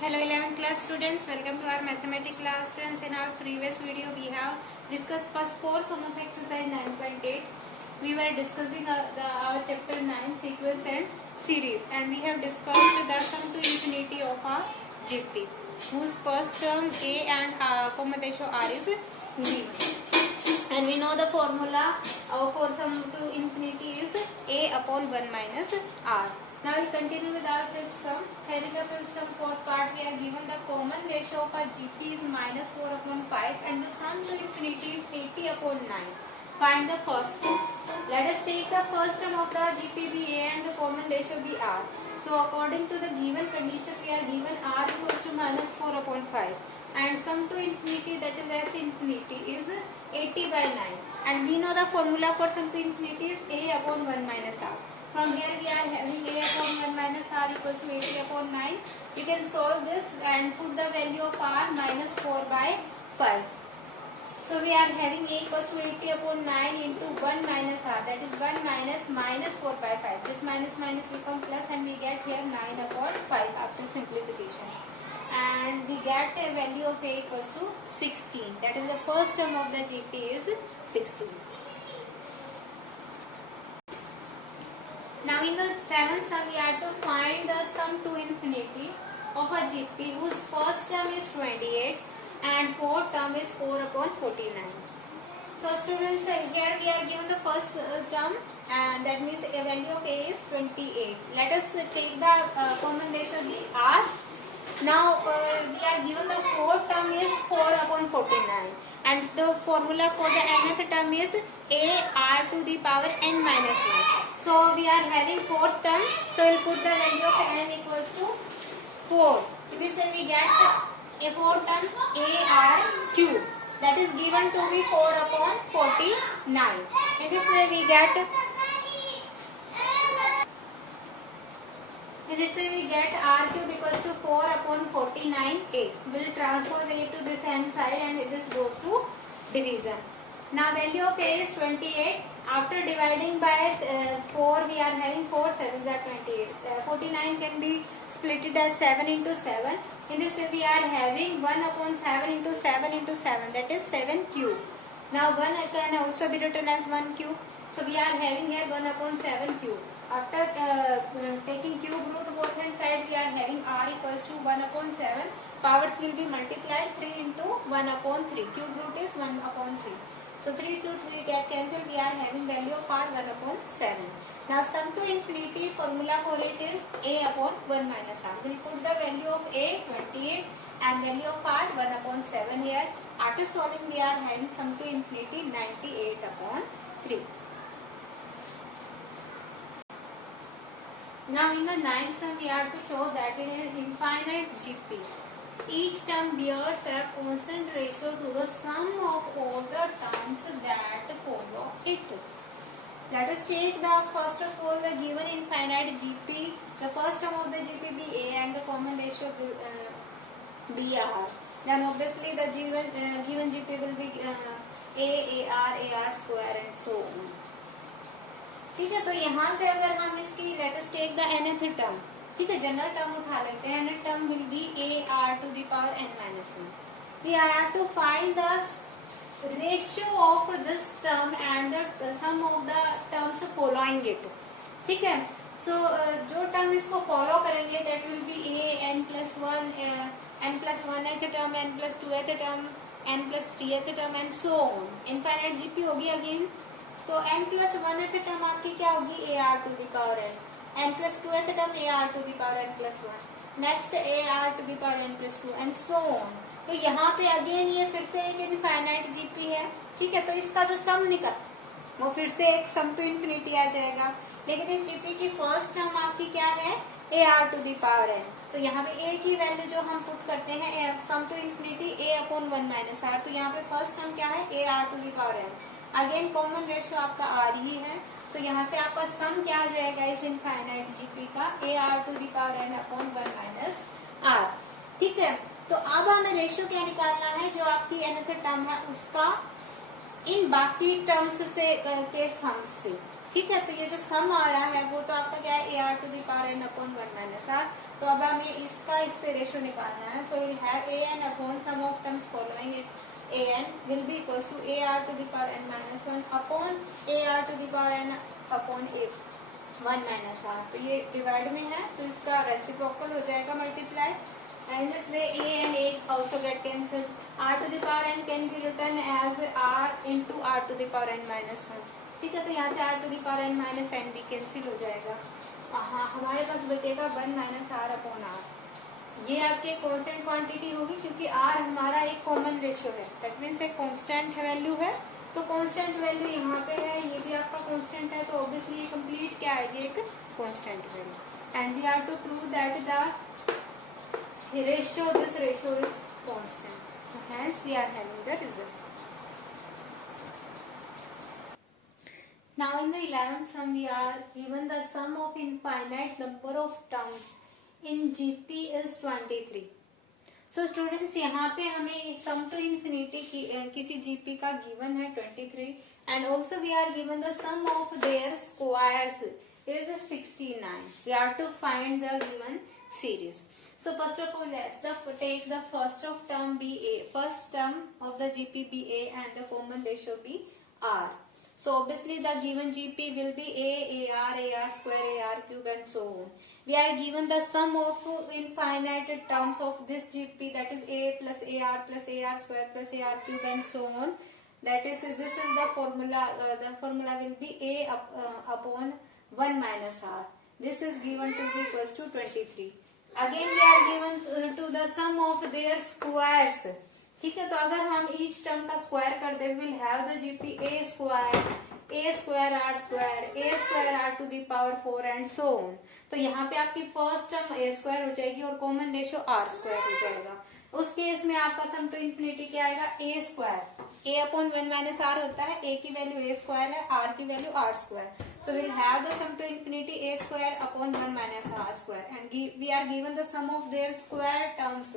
Hello 11th class students, welcome to our mathematics class students. In our previous video we have discussed first 4 sum of exercise 9.8. We were discussing our chapter 9 sequence and series, and we have discussed the sum to infinity of our GP whose first term A and common ratio R is given. And we know the formula for sum to infinity is A upon 1 minus R. Now we'll continue with our fifth sum. Here in the fifth sum fourth part we are given the common ratio of our GP is minus 4 upon 5 and the sum to infinity is 80 upon 9. Find the first term. Let us take the first term of the GP be A and the common ratio be R. So according to the given condition we are given R equals to minus 4 upon 5 and sum to infinity, that is S infinity, is 80 by 9. And we know the formula for sum to infinity is A upon 1 minus R. From here we are having A upon 1 minus R equals to 80 upon 9. We can solve this and put the value of R minus 4 by 5. So we are having A equals to 80 upon 9 into 1 minus R, that is 1 minus 4 by 5. This minus become plus and we get here 9 upon 5 after simplification. And we get a value of A equals to 16. That is the first term of the GP is 16. Now in the seventh sum we have to find the sum to infinity of a GP whose first term is 28 and fourth term is 4 upon 49. So students, here we are given the first term and that means a value of A is 28. Let us take the common ratio be R. Now we are given the fourth term is 4 upon 49 and the formula for the nth term is A R to the power n minus 1. So we are having fourth term, so we will put the value of n equals to 4. This way we get a fourth term A R cube, that is given to be 4 upon 49. In this way we get R cube equals to 4 upon 49A. We will transpose A to this hand side and this goes to division. Now value of A is 28. After dividing by 4 we are having 4 7s are 28. 49 can be split as 7 into 7. In this way we are having 1 upon 7 into 7 into 7, that is 7 cube. Now 1 can also be written as 1 cube. So we are having here 1 upon 7 cube. After taking cube root both hand sides we are having R equals to 1 upon 7. Powers will be multiplied 3 into 1 upon 3. Cube root is 1 upon 3. So 3 to 3 get cancelled. We are having value of R 1 upon 7. Now sum to infinity formula for it is A upon 1 minus R. We will put the value of A 28 and value of R 1 upon 7 here. After solving we are having sum to infinity 98 upon 3. Now in the ninth sum we have to show that in an infinite GP, each term bears a constant ratio to the sum of all the terms that follow it. Let us take the first of all the given infinite GP. The first term of the GP be A and the common ratio be R. Then obviously the given GP will be A, AR square and so on. ठीक है, तो यहाँ से अगर हम इसकी let us take the nth term, ठीक है, जनरल टर्म उठा लेते हैं. nth term will be AR to the power n minus 1. We have to find the ratio of this term and the sum of the terms following it. ठीक है, so जो term इसको follow करेंगे that will be A n plus 1 th term, n plus 2th term, n plus 3th term and so on. Infinite GP होगी again. तो n plus 1th term आपकी क्या होगी AR to the power n. n plus 2th term AR to the power n plus 1. Next AR to the power n plus 2 and so on. तो यहाँ पे again ये फिर से एक इनफाइनाइट GP है. ठीक है, तो इसका जो सम निकल वो फिर से एक सम टू इन्फिनिटी आ जाएगा. लेकिन इस GP की फर्स्ट टर्म आपकी क्या है AR to the power n. तो यहाँ पे A की वैल्यू जो हम पुट करते हैं सम to infinity A upon 1 minus R. तो यहाँ पे फर्स्ट टर्म क्या है AR to the power n. Again common ratio आपका R ही है. तो यहाँ से आपका सम क्या आ जाएगा इस इनफाइनाइट GP का AR to the power n upon 1 minus R. ठीक है, तो अब हमें रेशियो क्या निकालना है जो आपकी nth टर्म है उसका इन बाकी टर्म्स से के सम से. ठीक है, तो ये जो सम आया है वो तो आपका क्या है AR to the power n upon 1 minus R. तो अब हमें इस इसका इससे रेशियो निकालना है. So will have a n upon sum of terms following it. a n will be equals to a r to the power n minus 1 upon a r to the power n upon a 1 minus r. तो ये divide में है तो इसका reciprocal हो जाएगा multiply. In this way a and a also get cancelled. r to the power n can be written as r into r to the power n minus 1. ठीक है, तो यहाँ से r to the power n minus n भी cancel हो जाएगा. हाँ, हमारे पास बचेगा 1 minus r upon r. ये आपके कांस्टेंट क्वांटिटी होगी क्योंकि r हमारा एक कॉमन रेशियो है. दैट मीन्स एक कांस्टेंट वैल्यू है. तो कांस्टेंट वैल्यू यहाँ पे है, ये भी आपका कांस्टेंट है, तो ऑब्वियसली ये कंप्लीट क्या आएगी, एक constant value. And we are to prove that the ratio this ratio is constant. So hence we are having the result. Now in the 11th sum we are given the sum of infinite number of terms in GP is 23. So students यहाँ पे हमें sum to infinity की किसी GP का given है 23 and also we are given the sum of their squares is 69. We are to find the given series. So first of all let's take the first of term be a. First term of the GP be a and the common ratio be r. So obviously the given GP will be AR square, AR cube and so on. We are given the sum of infinite terms of this GP, that is A plus AR square plus AR cube and so on. That is, this is the formula. The formula will be A upon 1 minus R. This is given to be equals to 23. Again we are given to the sum of their squares. ठीक है, तो अगर हम each term का square कर दे will have the GP A square R to the power 4 and so on. तो यहाँ पे आपकी फर्स्ट टर्म ए स्क्वायर हो जाएगी और कॉमन रेशियो आर स्क्वायर हो जाएगा. उस केस में आपका सम टू इन्फिनिटी क्या आएगा, a square. A upon 1 minus r होता है, ए की वैल्यू ए स्क्वायर है, आर की value r square. So we'll have the sum to infinity a square upon 1 minus r square and we are given the sum of their square terms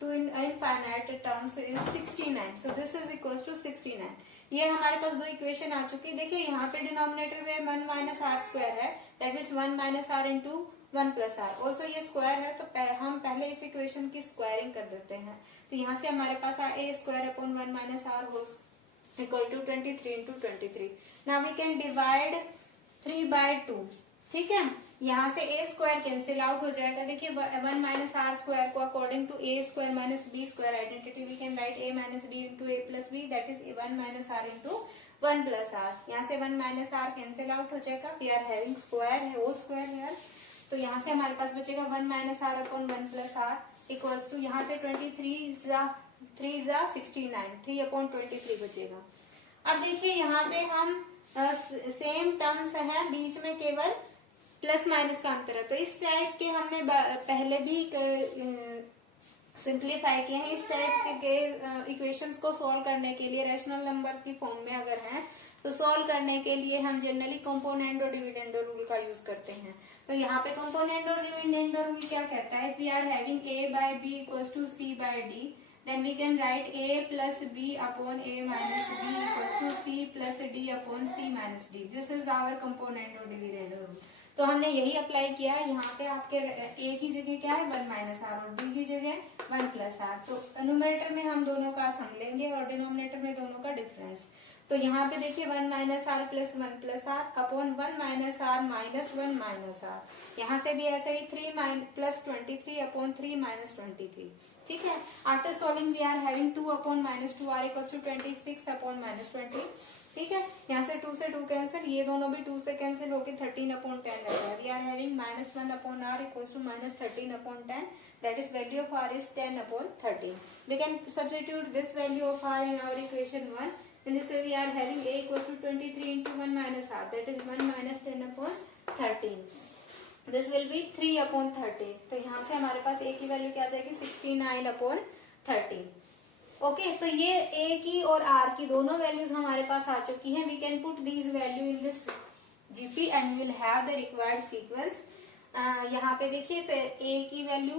to infinite terms is 69. So this is equals to 69. ये हमारे पास दो equation आ चुकी है. देखिए यहाँ पे denominator में 1 minus R square है, that means 1 minus R into 1 plus R. Also ये स्क्वायर है तो हम पहले इस इक्वेशन की स्क्वायरिंग कर देते हैं. तो यहाँ से हमारे पास a square upon 1 minus r whole equal to 23 into 23. Now we can divide 3/2. ठीक है, यहाँ से ए स्क्वायर कैंसिल आउट हो जाएगा. देखिए 1 माइनस आर स्क्वायर को according to A square minus B square identity we can write A minus B into A plus B, that is 1 minus R into 1 plus R. यहाँ से 1 minus R cancel out हो जाएगा. We are having square है, whole square है, तो यहाँ से हमारे पास बचेगा 1 minus R upon 1 plus R equals to यहाँ से 3 69, 3 अपॉन 23 बचेगा. अब देखिए यहाँ पे हम सेम टर्म्स है, बीच में केवल प्लस माइनस का अंतर है. तो इस टाइप के हमने पहले भी सिंप्लीफाई किए हैं. इस टाइप के इक्वेशंस को सॉल्व करने के लिए रैशनल नंबर की फॉर्म में अगर है तो सॉल्व करने के लिए हम जनरली कंपोनेंट और डिविडेंडो रूल का यूज करते हैं. तो यहाँ पे कंपोनेंट और डिविडेंडो रूल क्या कहता है, we are having a by B equals to c by D, then we can write a plus b upon a minus b equals to c plus d upon c minus d. This is our component or dividend rule. तो हमने यही apply किया है. यहाँ पे आपके a की जगह क्या है 1 माइनस आर और b की जगह 1 प्लस आर. तो न्यूमरेटर में हम दोनों का सम लेंगे और डिनोमिनेटर में दोनों का डिफरेंस. तो यहाँ पे देखिए 1 minus R plus 1 plus R upon 1 minus R minus 1 minus R. यहाँ से भी ऐसे ही 3 प्लस 23 अपॉन 3 माइनस 23. ठीक है, after solving we are having 2 upon minus 2 R equals to 26 upon minus 20. ठीक है, यहाँ से 2 से 2 कैंसिल, ये दोनों भी 2 से कैंसिल होके 13 अपॉन 10 रहता है. We are having minus 1 upon R equals to minus 13 upon 10, that is value of R is 10 upon 13. We can substitute this value of R in our equation 1. In this way we are having a equals to 23 into 1 minus r, that is 1 minus 10 upon 13. This will be 3 upon 13. तो यहाँ से हमारे पास a की value क्या आ जाएगी 69 upon 13. Okay, तो ये a की और r की दोनों वैल्यूज हमारे पास आ चुकी हैं. We can put these value in this GP and we'll have the required sequence. यहाँ पे देखिए a की वैल्यू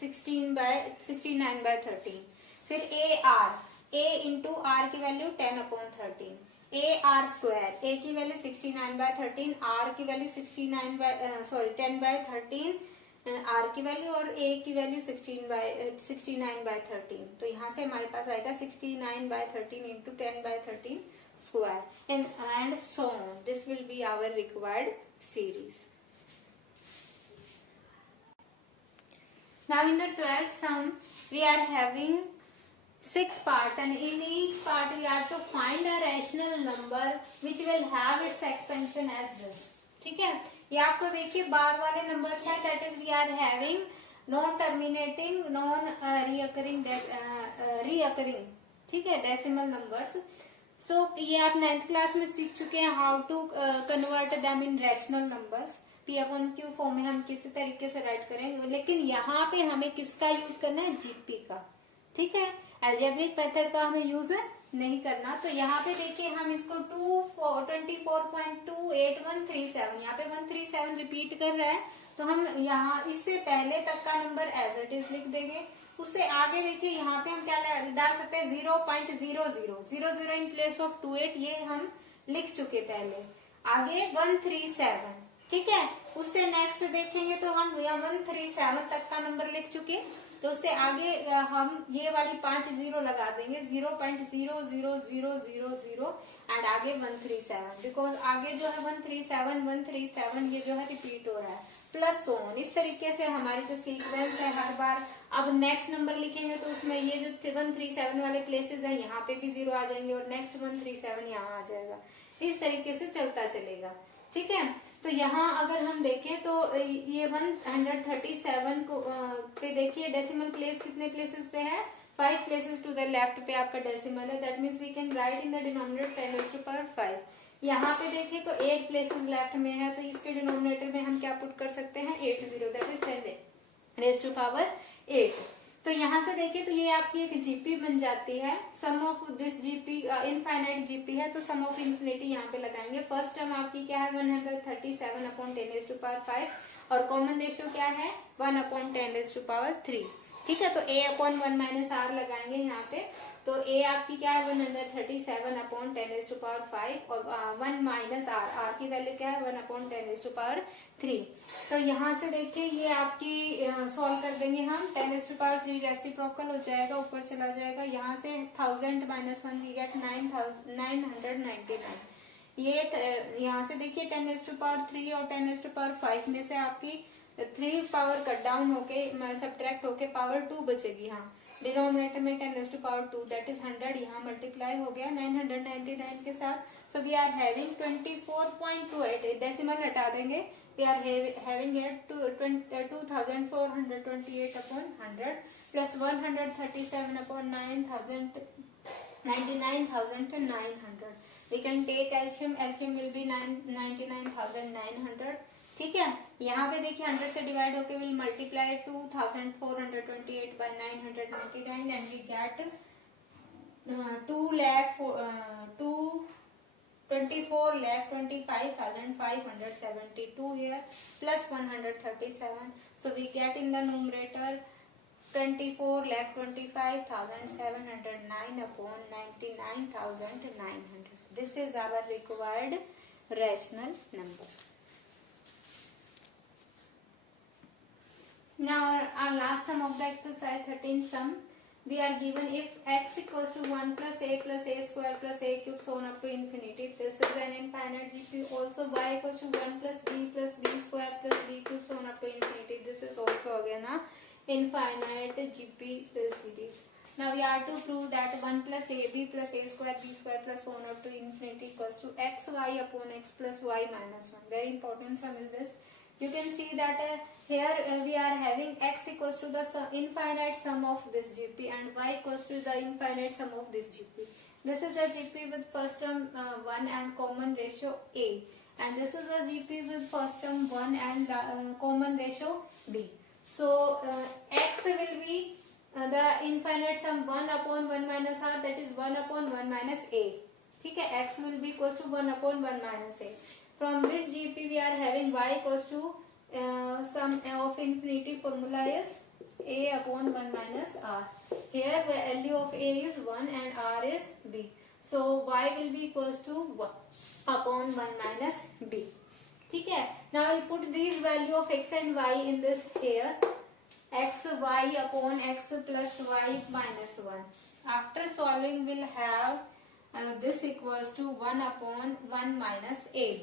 69/13. फिर a इंटू आर की value 10 upon 13. A r square, a की वैल्यू 69/13, आर की वैल्यू 10/13 आर की वैल्यू और ए की वैल्यू 69/13। तो यहाँ से हमारे पास आएगा 69/13 into 10/13 square and so on. This will be our required series. Now in the 12th sum we are having 6 parts and in each part we have to find a rational number which will have its expansion as this. ठीक है, ये आपको देखिए बार वाले numbers हैं, that is we are having non terminating non recurring, ठीक है, decimal numbers. सो ये आप 9th क्लास में सीख चुके हैं how to convert them in rational numbers. P/Q form में हम किसी तरीके से राइट करेंगे, लेकिन यहाँ पे हमें किसका यूज करना है, जीपी का. ठीक है, अलजेब्रिक मेथड का हमें यूज नहीं करना. तो यहाँ पे देखिए हम इसको 24.2837 यहाँ पे 137 रिपीट कर रहा है, तो हम यहाँ इससे पहले तक का नंबर एज इट इज लिख देंगे. उससे आगे देखिए यहाँ पे हम क्या डाल सकते हैं 0.00 इन प्लेस ऑफ 28, ये हम लिख चुके पहले. आगे 137, ठीक है. उससे नेक्स्ट देखेंगे तो हम यहाँ 137 तक का नंबर लिख चुके, तो उससे आगे हम ये वाली 5 जीरो लगा देंगे 0.00000 एंड आगे 137, बिकॉज आगे जो है 137 ये जो है रिपीट हो रहा है, प्लस सोन. इस तरीके से हमारी जो सीक्वेंस है हर बार. अब नेक्स्ट नंबर लिखेंगे तो उसमें ये जो 137 वाले प्लेसेस है यहाँ पे भी जीरो आ जाएंगे और नेक्स्ट 137 यहाँ आ जाएगा. इस तरीके से चलता चलेगा. ठीक है, तो यहाँ अगर हम देखें तो ये 137 को पे देखिए डेसिमल प्लेस कितने प्लेसेस पे है, 5 प्लेसेस टू द लेफ्ट पे आपका डेसिमल है. That means we can write in the denominator 10⁵. यहाँ पे देखिए तो 8 प्लेसेस लेफ्ट में है, तो इसके डिनोमिनेटर में हम क्या पुट कर सकते हैं 80, दैट इज 10⁻8. तो यहाँ से देखिए तो ये आपकी एक जीपी बन जाती है. Sum of this GP infinite GP है, तो सम ऑफ इन्फिनिटी यहाँ पे लगाएंगे. फर्स्ट टर्म आपकी क्या है 137/10⁵ और कॉमन रेशियो क्या है 1/10�3. ठीक है, तो a/1 - r लगाएंगे यहाँ पे. तो a आपकी क्या है 137/10⁵ और 1 - r की वैल्यू क्या है 1/10�3. तो यहाँ से देखिए ये आपकी सॉल्व कर देंगे हम. 10⁵ रेसिप्रोकल हो जाएगा, ऊपर चला जाएगा. यहाँ से 1000 - 1 वी गेट 999. ये यहाँ से देखिए 10⁵ और 10⁵ में से आपकी 3 पावर कट डाउन होके सब्ट्रैक्ट होके पावर 2 बचेगी. हाँ, डिनोमिनेटर में 10⁵2 दैट इज 100 यहाँ मल्टीप्लाई हो गया 999 के साथ. So we are having 24.28, decimal हटा देंगे. We are having here 2428/100 plus 137/99,900. We can take LCM will be 99,900. ठीक है, यहाँ पे देखिए 100 से डिवाइड होके will multiply 2400/999 and we get 24,25,572 here plus 137. So we get in the numerator 24,25,709/99,900. This is our required rational number. Now our last sum of the exercise 13 sum, we are given if x equals to 1 plus a square plus a cube so on up to infinity. This is an infinite GP. Also y equals to 1 plus b square plus b cube so on up to infinity. This is also again a infinite GP series. Now we are to prove that 1 plus ab plus a square b square plus so on up to infinity equals to xy/x plus y minus 1. Very important sum is this. You can see that here we are having x equals to the infinite sum of this GP and y equals to the infinite sum of this GP. This is a GP with first term 1 and common ratio a, and this is a GP with first term 1 and common ratio b. So x will be the infinite sum 1/1 minus r, that is 1/1 minus a. ठीक है, x will be equals to 1/1 minus a. From this GP we are having y equals to sum of infinity formula is a/1 minus r. Here the value of a is 1 and r is b. So y will be equals to 1/1 minus b. ठीक है. Now I'll put these value of x and y in this here. X y upon x plus y minus 1. After solving we'll have this equals to 1 upon 1 minus ab.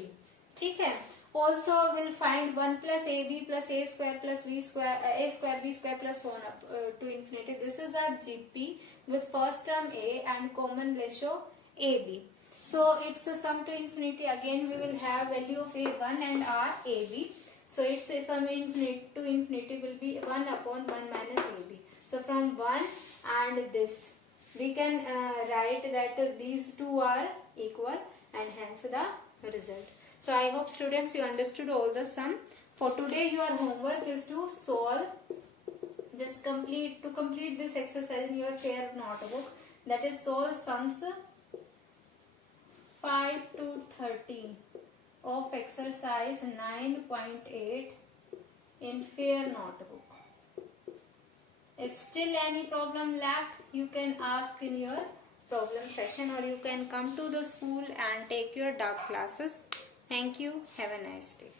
ठीक है. Also we'll find 1 plus ab plus a square plus b square b square plus 1 up to infinity. This is our GP with first term a and common ratio ab. So it's a sum to infinity. Again we will have value of a1 and our ab. So its sum to infinity will be 1 upon 1 minus ab. So from 1 and this we can write that these two are equal and hence the result. So I hope students you understood all the sum. For today your homework is to solve this to complete this exercise in your fair notebook, that is solve sums 5 to 13 of exercise 9.8 in fair notebook. If still any problem left, you can ask in your problem session or you can come to the school and take your doubt classes. Thank you. Have a nice day.